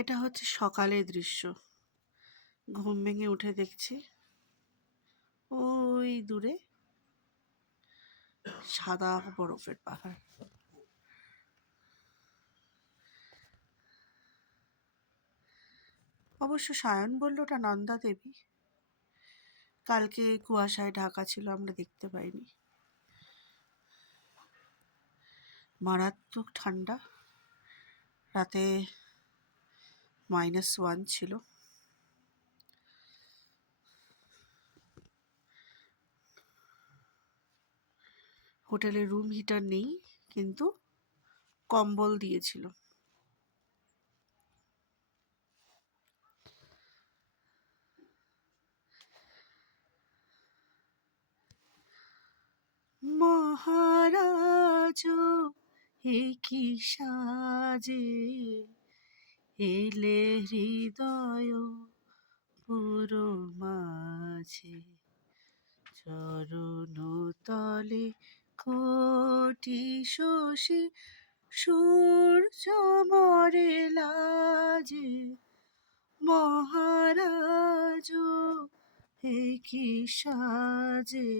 এটা হচ্ছে সকালের দৃশ্য। ঘুম ভেঙে উঠে দেখছি ওই দূরে সাদা বরফের পাহাড়। অবশ্য সায়ন বলল ওটা নন্দা দেবী। কালকে কুয়াশায় ঢাকা ছিল, আমরা দেখতে পাইনি। মারাত্মক ঠান্ডা, রাতে -1 ছিল। হোটেলে রুম হিটার নেই, কিন্তু কম্বল দিয়েছিল। মহারাজ এ কি সাজে এলে হৃদয় পুরো মাঝে, চরণ তলে কোটি শশী সূর্য মরে লাজে। মহারাজ এ কি সাজে।